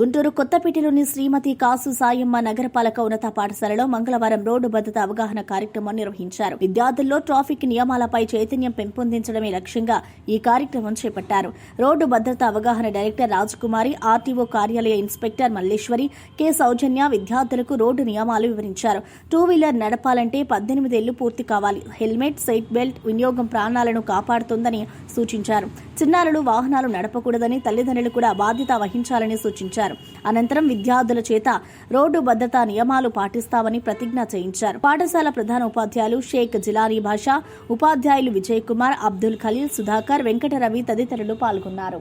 గుంటూరు కొత్తపేటలోని శ్రీమతి కాసు సాయమ్మ నగరపాలక ఉన్నత పాఠశాలలో మంగళవారం రోడ్డు భద్రత అవగాహన కార్యక్రమం నిర్వహించారు. విద్యార్థుల్లో ట్రాఫిక్ నియమాలపై చైతన్యం పెంపొందించడమే లక్ష్యంగా ఈ కార్యక్రమం చేపట్టారు. రోడ్డు భద్రత అవగాహన డైరెక్టర్ రాజకుమారి, ఆర్టీఓ కార్యాలయ ఇన్స్పెక్టర్ మల్లేశ్వరి, కె సౌజన్య విద్యార్థులకు రోడ్డు నియమాలు వివరించారు. 2 వీలర్ నడపాలంటే 18 ఏళ్లు పూర్తి కావాలి. హెల్మెట్, సీట్ బెల్ట్ వినియోగం ప్రాణాలను కాపాడుతుందని సూచించారు. చిన్నారులు వాహనాలు నడపకూడదని తల్లిదండ్రులు కూడా బాధ్యత వహించాలని సూచించారు. అనంతరం విద్యార్థుల చేత రోడ్డు భద్రతా నియమాలు పాటిస్తామని ప్రతిజ్ఞ చేయించారు. పాఠశాల ప్రధాన ఉపాధ్యాయులు షేక్ జిలానీ భాషా, ఉపాధ్యాయులు విజయ్ కుమార్, అబ్దుల్ ఖలీల్, సుధాకర్, వెంకటరవి తదితరులు పాల్గొన్నారు.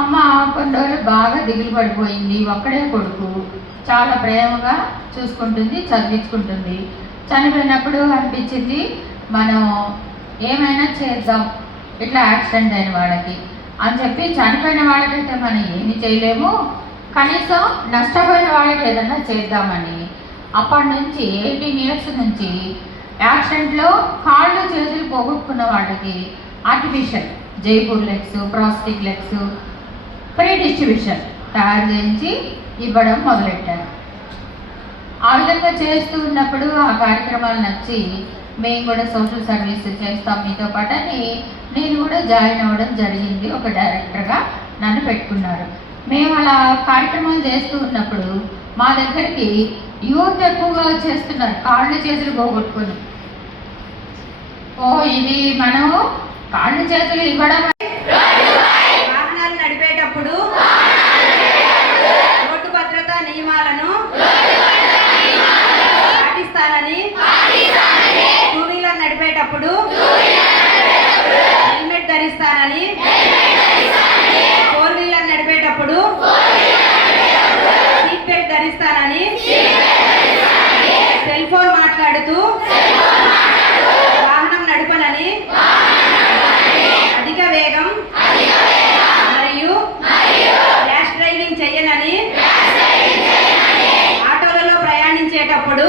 అమ్మ కొన్ని రోజులు బాగా దిగులు పడిపోయింది. ఒక్కడే కొడుకు, చాలా ప్రేమగా చూసుకుంటుంది, చదివించుకుంటుంది. చనిపోయినప్పుడు అనిపించింది మనం ఏమైనా చేద్దాం ఇట్లా యాక్సిడెంట్ అయిన వాళ్ళకి అని చెప్పి. చనిపోయిన వాళ్ళకైతే మనం ఏమి చేయలేము, కనీసం నష్టపోయిన వాళ్ళకి ఏదన్నా చేద్దామని అప్పటి నుంచి 18 ఇయర్స్ నుంచి యాక్సిడెంట్లో కాళ్ళు చేతులు పోగొట్టుకున్న వాళ్ళకి artificial Jaipur legs, prosthetic legs free distribution తయారు చేయించి ఇవ్వడం మొదలెట్టారు. ఆ విధంగా చేస్తూ ఉన్నప్పుడు ఆ కార్యక్రమాలు నచ్చి మేము కూడా సోషల్ సర్వీస్ చేస్తాం మీతో పాటు అని నేను కూడా జాయిన్ అవ్వడం జరిగింది. ఒక డైరెక్టర్గా నన్ను పెట్టుకున్నారు. మేము అలా కార్యక్రమాలు చేస్తూ ఉన్నప్పుడు మా దగ్గరికి యూత్ ఎక్కువగా చేస్తున్నారు, కాళ్ళు చేతులు పోగొట్టుకొని. ఇది మనం కాళ్ళు చేతులు ఇవ్వడం, వాహనాలు నడిపేటప్పుడు రోడ్డు భద్రతా నియమాలను పాటిస్తానని, 2 వీలర్ నడిపేటప్పుడు హెల్మెట్ ధరిస్తానని, 4 వీలర్ నడిపేటప్పుడు సీట్ బెల్ట్ ధరిస్తానని, సెల్ ఫోన్ మాట్లాడుతూ వాహనం నడపనని, అధిక వేగం మరియు ర్యాష్ డ్రైవింగ్ చేయనని, ఆటోలలో ప్రయాణించేటప్పుడు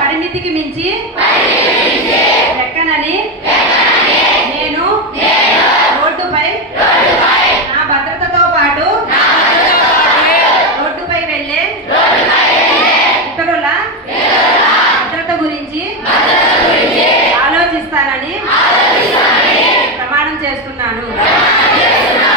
పరిమితికి మించి